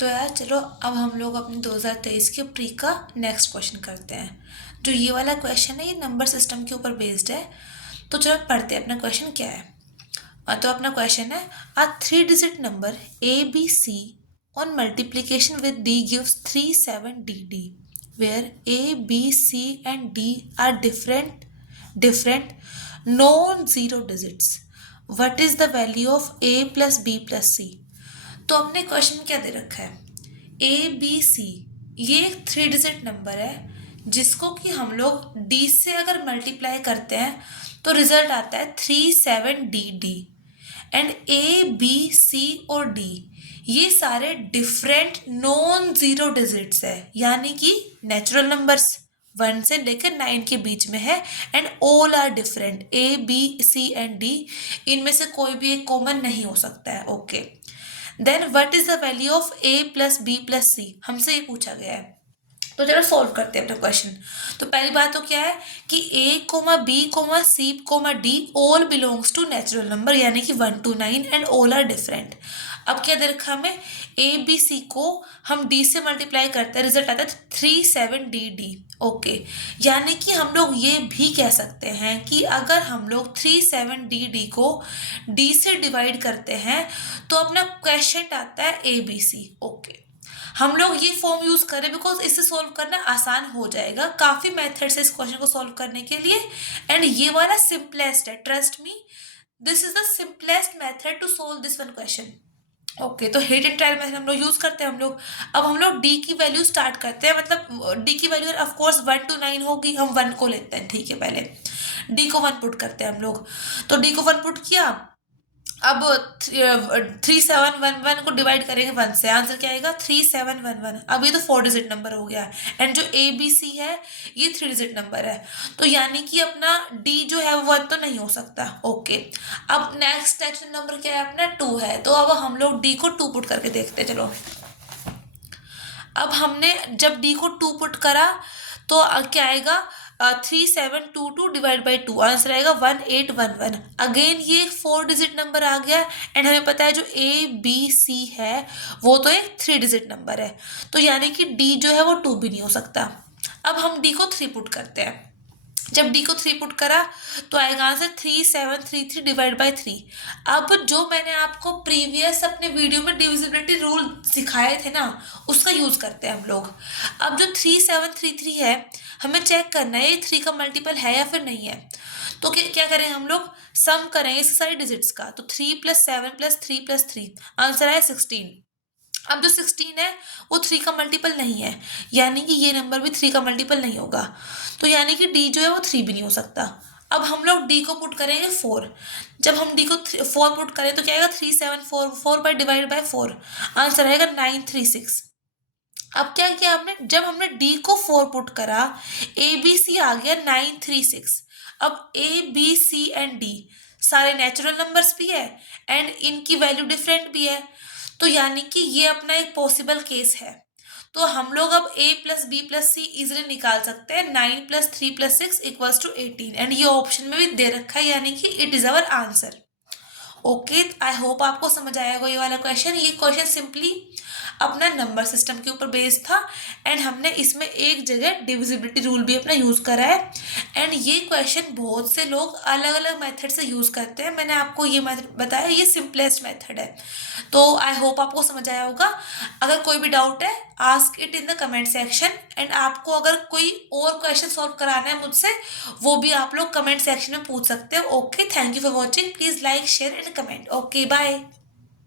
तो यार चलो अब हम लोग अपने 2023 के प्री का नेक्स्ट क्वेश्चन करते हैं। जो ये वाला क्वेश्चन है ये नंबर सिस्टम के ऊपर बेस्ड है। तो चलो पढ़ते हैं अपना क्वेश्चन क्या है। तो अपना क्वेश्चन है अ 3 digit number ABC on multiplication with D gives 37DD where A, B, C and D are different non-zero digits. What is the value of A plus B plus C? तो हमने question क्या दे रखा है, ABC ये एक 3 digit number है जिसको कि हम लोग D से अगर मल्टीप्लाई करते हैं तो रिजल्ट आता है 37DD। And A, B, C और D ये सारे डिफरेंट नॉन जीरो डिजिट्स है, यानी कि नेचुरल नंबर्स 1 से लेकर 9 के बीच में है। And all are different, A, B, C and D इनमें से कोई भी एक कॉमन नहीं हो सकता है। Okay, then what is the value of A plus B plus C, हमसे ये पूछा गया है। तो चलो सॉल्व करते हैं अपना क्वेश्चन। तो पहली बात तो क्या है कि A, B, C, D all belongs to natural number, यानी कि 1 to 9 and all are different. अब क्या दे रखा हमें, ABC को हम D से मल्टीप्लाई करते हैं, रिजल्ट आता है 37DD। ओके, यानी कि हम लोग ये भी कह सकते हैं कि अगर हम लोग 37DD को D से डिवाइड करते हैं तो अपना क्वेश्चन आता है ABC। ओके, हम लोग ये फॉर्म यूज करें बिकॉज इससे सॉल्व करना आसान हो जाएगा। काफी मेथड्स है इस क्वेश्चन को सॉल्व करने के लिए एंड ये वाला सिंपलेस्ट है, trust me this is the simplest method to solve this one question. Okay, तो हिट एंड ट्रायल मेथड हम लोग यूज करते हैं। अब हम लोग डी की वैल्यू स्टार्ट करते हैं, मतलब डी की वैल्यू ऑफ कोर्स 1 to 9 होगी, हम 1 को लेते हैं। ठीक है, पहले डी को 1 पुट करते हैं हम लोग। तो डी को 1 पुट किया, अब 3711 को डिवाइड करेंगे 1 से, आंसर क्या आएगा 3711। अब ये तो 4 डिजिट नंबर हो गया एंड जो ABC है ये 3 डिजिट नंबर है, तो यानी कि अपना D जो है वो 1 तो नहीं हो सकता। ओके, अब नेक्स्ट नंबर क्या है अपना 2 है, तो अब हम लोग D को 2 पुट करके देखते हैं। चलो, अब हमने जब D को 2 पुट करा तो क्या आएगा 3722 डिवाइड बाई 2, आंसर आएगा 1811। अगेन ये एक 4 डिजिट नंबर आ गया एंड हमें पता है जो ABC है वो तो एक 3 डिजिट नंबर है, तो यानी कि D जो है वो 2 भी नहीं हो सकता। अब हम D को 3 पुट करते हैं, जब D को 3 पुट करा तो आएगा आंसर 3733 डिवाइड बाई 3। अब जो मैंने आपको प्रीवियस अपने वीडियो में डिविजिबिलिटी रूल सिखाए थे ना, उसका यूज करते हैं हम लोग। अब जो 3733 है हमें चेक करना है ये 3 का मल्टीपल है या फिर नहीं है। तो क्या करेंगे हम लोग, सम करेंगे इसके सारे डिजिट्स का। तो 3 + 7 + 3 + 3 आंसर है 16। अब जो 16 है वो 3 का मल्टीपल नहीं है, यानी कि ये नंबर भी 3 का मल्टीपल नहीं होगा, तो यानी कि D जो है वो 3 भी नहीं हो सकता। अब हम लोग D को पुट करेंगे 4, जब हम D को 4 पुट करें तो क्या आएगा 3744 बाई डिवाइड बाई 4, आंसर आएगा 936। अब क्या किया हमने, जब हमने D को 4 पुट करा ABC आ गया 936। अब ABC एंड D सारे नेचुरल नंबर्स भी है एंड इनकी वैल्यू डिफरेंट भी है, तो यानी कि ये अपना एक पॉसिबल केस है। तो हम लोग अब A plus B plus C easily निकाल सकते हैं। 9 + 3 + 6 = 18 एंड ये ऑप्शन में भी दे रखा है, यानी कि it is our answer. Okay, I hope आपको समझ आएगा ये वाला क्वेश्चन। ये क्वेश्चन सिंपली अपना नंबर सिस्टम के ऊपर बेस्ड था एंड हमने इसमें एक जगह डिविजिबिलिटी रूल भी अपना यूज करा है एंड ये क्वेश्चन बहुत से लोग अलग अलग मेथड से यूज करते हैं। मैंने आपको ये मेथड बताया, ये सिंपलेस्ट मेथड है। तो आई होप आपको समझ आया होगा। अगर कोई भी डाउट है ask it in the comment section and आपको अगर कोई और क्वेश्चन सॉल्व कराना है मुझसे वो भी आप लोग कमेंट सेक्शन में पूछ सकते हो। Okay, thank you for watching, please like share and comment. Okay, bye.